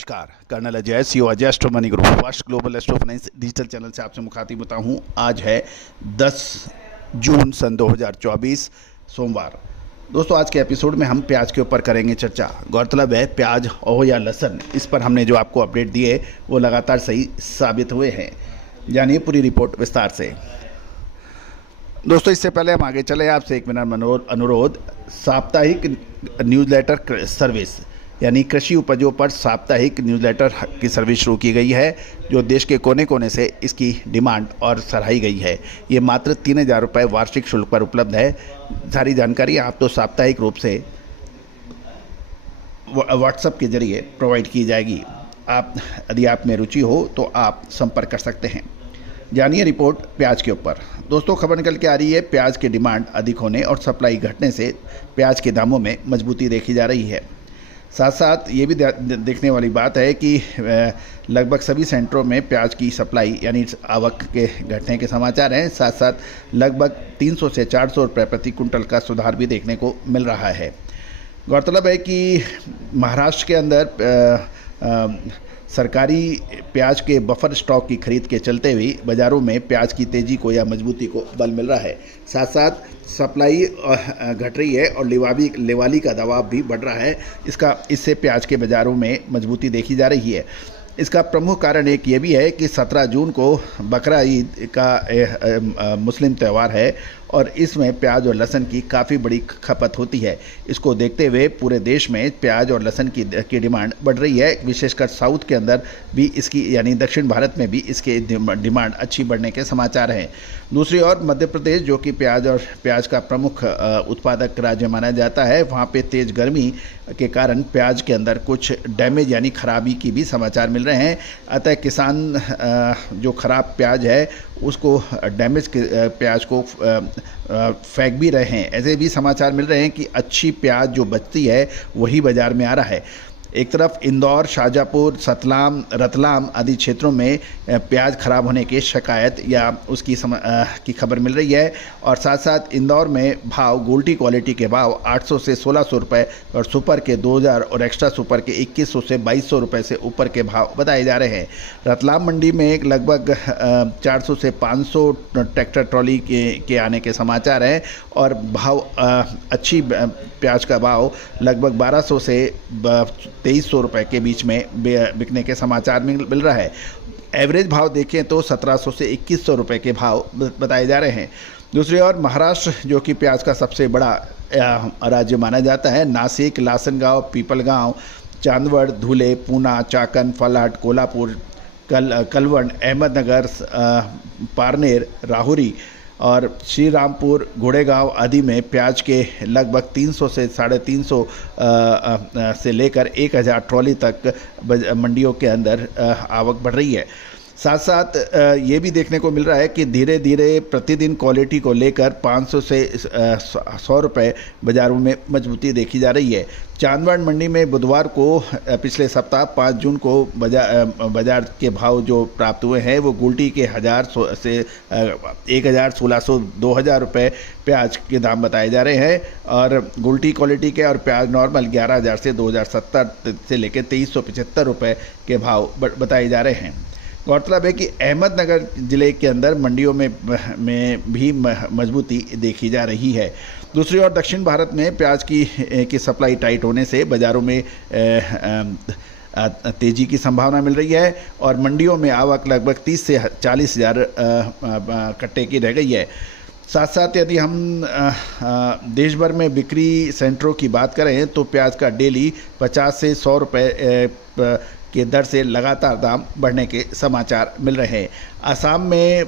नमस्कार, colonel Ajay, CEO Ajay astro money group first global astro finance digital channel से आपसे मुखातिब होता हूं। आज है 10 जून सन 2024 सोमवार। दोस्तों, आज के एपिसोड में हम प्याज के ऊपर करेंगे चर्चा। गौरतलब है, प्याज हो या लहसुन, इस पर हमने जो आपको अपडेट दिए वो लगातार सही साबित हुए हैं। जानिए पूरी रिपोर्ट विस्तार से। दोस्तों, इससे पहले हम आगे चले, आपसे एक मिनट अनुरोध। साप्ताहिक न्यूज़लेटर सर्विस यानी कृषि उपजों पर साप्ताहिक न्यूज़लेटर की सर्विस शुरू की गई है, जो देश के कोने कोने से इसकी डिमांड और सराही गई है। ये मात्र 3,000 रुपये वार्षिक शुल्क पर उपलब्ध है। सारी जानकारी आपको साप्ताहिक रूप से व्हाट्सएप के जरिए प्रोवाइड की जाएगी। यदि आप में रुचि हो तो आप संपर्क कर सकते हैं। जानिए रिपोर्ट प्याज के ऊपर। दोस्तों, खबर निकल के आ रही है, प्याज की डिमांड अधिक होने और सप्लाई घटने से प्याज के दामों में मजबूती देखी जा रही है। साथ साथ ये भी देखने वाली बात है कि लगभग सभी सेंटरों में प्याज की सप्लाई यानी आवक के घटने के समाचार हैं। साथ साथ लगभग 300 से 400 रुपये प्रति कुंटल का सुधार भी देखने को मिल रहा है। गौरतलब है कि महाराष्ट्र के अंदर सरकारी प्याज के बफर स्टॉक की खरीद के चलते हुए बाज़ारों में प्याज की तेज़ी को या मजबूती को बल मिल रहा है। साथ साथ सप्लाई घट रही है और लेवाली का दबाव भी बढ़ रहा है। इससे प्याज के बाज़ारों में मजबूती देखी जा रही है। इसका प्रमुख कारण एक ये भी है कि 17 जून को बकरा ईद का मुस्लिम त्यौहार है और इसमें प्याज और लहसुन की काफ़ी बड़ी खपत होती है। इसको देखते हुए पूरे देश में प्याज और लहसुन की डिमांड बढ़ रही है। विशेषकर साउथ के अंदर भी इसकी यानी दक्षिण भारत में भी इसके डिमांड अच्छी बढ़ने के समाचार हैं। दूसरी ओर मध्य प्रदेश, जो कि प्याज का प्रमुख उत्पादक राज्य माना जाता है, वहाँ पे तेज़ गर्मी के कारण प्याज के अंदर कुछ डैमेज यानी खराबी की भी समाचार मिल रहे हैं। अतः किसान जो खराब प्याज है उसको डैमेज के प्याज को फेंक भी रहे हैं। ऐसे भी समाचार मिल रहे हैं कि अच्छी प्याज जो बचती है वही बाज़ार में आ रहा है। एक तरफ इंदौर, शाजापुर, सतलाम, रतलाम आदि क्षेत्रों में प्याज खराब होने की शिकायत या उसकी की खबर मिल रही है और साथ साथ इंदौर में भाव गोल्टी क्वालिटी के भाव 800 से 1,600 रुपये और सुपर के 2,000 और एक्स्ट्रा सुपर के 2,100 से 2,200 रुपये से ऊपर के भाव बताए जा रहे हैं। रतलाम मंडी में लगभग 400 से 500 ट्रैक्टर ट्रॉली के आने के समाचार हैं और भाव अच्छी प्याज का भाव लगभग 1,200 से 2,300 रुपये के बीच में बिकने के समाचार मिल रहा है। एवरेज भाव देखें तो 1,700 से 2,100 रुपये के भाव बताए जा रहे हैं। दूसरी ओर महाराष्ट्र, जो कि प्याज का सबसे बड़ा राज्य माना जाता है, नासिक, लासनगांव, पीपलगांव, चांदवड, धुले, पूना, चाकन, फलाट, कोल्हापुर, कलवण, अहमदनगर, पारनेर, राहुरी और श्री रामपुर, घोड़ेगांव आदि में प्याज के लगभग 300 से 350 से लेकर 1,000 ट्रॉली तक मंडियों के अंदर आवक बढ़ रही है। साथ साथ ये भी देखने को मिल रहा है कि धीरे धीरे प्रतिदिन क्वालिटी को लेकर 500 से 100 रुपये बाज़ारों में मजबूती देखी जा रही है। चांदवड़ मंडी में बुधवार को पिछले सप्ताह 5 जून को बाजार के भाव जो प्राप्त हुए हैं वो गोल्टी के 1,000 से 1,1600 2,000 रुपये प्याज के दाम बताए जा रहे हैं और गोल्टी क्वालिटी के और प्याज नॉर्मल 11,000 से 2,070 से लेकर 2,375 रुपये के भाव बताए जा रहे हैं। गौरतलब है कि अहमदनगर ज़िले के अंदर मंडियों में भी मजबूती देखी जा रही है। दूसरी ओर दक्षिण भारत में प्याज की सप्लाई टाइट होने से बाज़ारों में तेज़ी की संभावना मिल रही है और मंडियों में आवक लगभग 30 से 40 हज़ार कट्टे की रह गई है। साथ साथ यदि हम देश भर में बिक्री सेंटरों की बात करें तो प्याज का डेली 50 से 100 रुपये के दर से लगातार दाम बढ़ने के समाचार मिल रहे हैं। असम में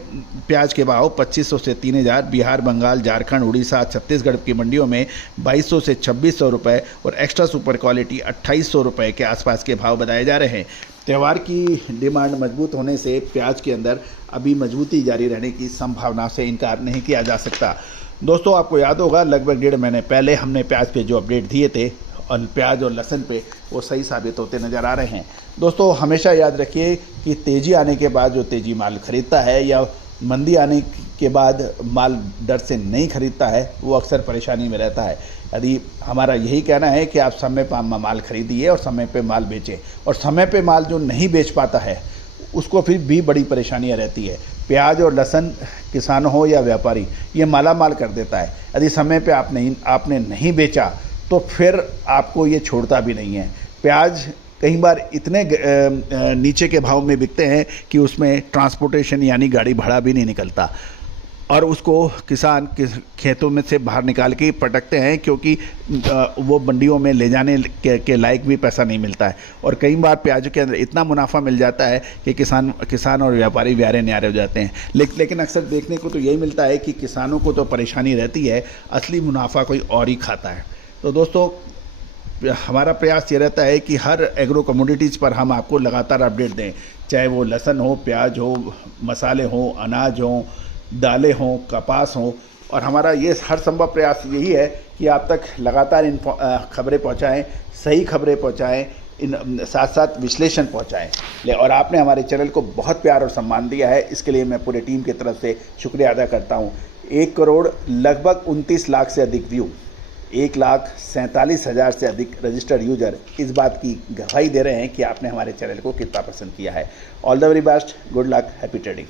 प्याज के भाव 2,500 से 3,000, बिहार, बंगाल, झारखंड, उड़ीसा, छत्तीसगढ़ की मंडियों में 2,200 से 2,600 रुपये और एक्स्ट्रा सुपर क्वालिटी 2,800 रुपये के आसपास के भाव बताए जा रहे हैं। त्यौहार की डिमांड मजबूत होने से प्याज के अंदर अभी मजबूती जारी रहने की संभावना से इनकार नहीं किया जा सकता। दोस्तों, आपको याद होगा लगभग 1.5 महीने पहले हमने प्याज पे जो अपडेट दिए थे और प्याज और लहसुन पे वो सही साबित होते नज़र आ रहे हैं। दोस्तों, हमेशा याद रखिए कि तेज़ी आने के बाद जो तेज़ी माल खरीदता है या मंदी आने के बाद माल डर से नहीं खरीदता है वो अक्सर परेशानी में रहता है। यदि हमारा यही कहना है कि आप समय पर माल खरीदिए और समय पे माल बेचें, और समय पे माल जो नहीं बेच पाता है उसको फिर भी बड़ी परेशानियां रहती है। प्याज और लहसुन किसान हो या व्यापारी, ये माला माल कर देता है। यदि समय पे आपने नहीं बेचा तो फिर आपको ये छोड़ता भी नहीं है। प्याज कई बार इतने नीचे के भाव में बिकते हैं कि उसमें ट्रांसपोर्टेशन यानी गाड़ी भाड़ा भी नहीं निकलता, और उसको किसान खेतों में से बाहर निकाल के पटकते हैं, क्योंकि वो मंडियों में ले जाने के लायक भी पैसा नहीं मिलता है। और कई बार प्याज के अंदर इतना मुनाफा मिल जाता है कि किसान और व्यापारी व्यारे न्यारे हो जाते हैं। लेकिन अक्सर देखने को तो यही मिलता है कि किसानों को तो परेशानी रहती है, असली मुनाफा कोई और ही खाता है। तो दोस्तों, हमारा प्रयास ये रहता है कि हर एग्रो कमोडिटीज़ पर हम आपको लगातार अपडेट दें, चाहे वो लहसुन हो, प्याज हो, मसाले हों, अनाज हों, दालें हों, कपास हों। और हमारा ये हर संभव प्रयास यही है कि आप तक लगातार इन खबरें पहुँचाएँ, सही खबरें पहुँचाएँ, इन साथ साथ विश्लेषण पहुँचाएँ। और आपने हमारे चैनल को बहुत प्यार और सम्मान दिया है, इसके लिए मैं पूरे टीम की तरफ से शुक्रिया अदा करता हूँ। 1 करोड़ लगभग 29 लाख से अधिक व्यू, 1,47,000 से अधिक रजिस्टर्ड यूजर इस बात की गवाही दे रहे हैं कि आपने हमारे चैनल को कितना पसंद किया है। All the very best, good luck, happy trading.